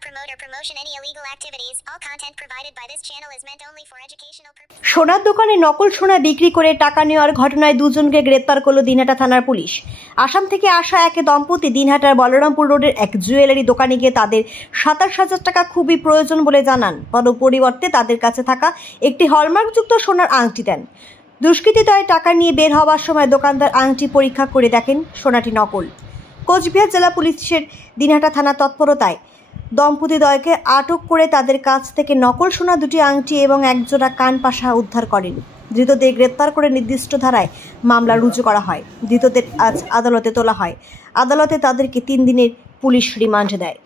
not promote or promotion any illegal activities. All content provided by this channel is meant only for educational purposes. সোনার দোকানে নকল সোনা বিক্রি করে টাকা নেওয়ার ঘটনায় দুজনকে গ্রেপ্তার করল দিনহাটা থানার পুলিশ। আসাম থেকে আসা এক দম্পতি দিনহাটার বলরামপুর রোডের এক জুয়েলারি দোকানে গিয়ে তাদের 27,000 টাকা খুবই প্রয়োজন বলে জানান। পরিবর্তে তাদের কাছে থাকা একটি হলমার্কযুক্ত সোনার আংটি দেন। দুষ্কৃতীদ্বয় টাকা নিয়ে বের হওয়ার সময় দোকানদার আংটি পরীক্ষা করে দেখেন সোনাটি নকল। কোচবিহার জেলা পুলিশের দিনহাটা থানা তৎপরতায় দম্পতিদ্বয়কে আটক করে তাদের কাছ থেকে নকল সোনা দুটি আংটি এবং একজোড়া কান পাশা উদ্ধার করেন। ধৃতদের গ্রেপ্তার করে নির্দিষ্ট ধারায় মামলা রুজু করা হয়। ধৃতদের আজ আদালতে তোলা হয়। আদালতে তাদেরকে 3 দিনের পুলিশ রিমান্ড দেয়।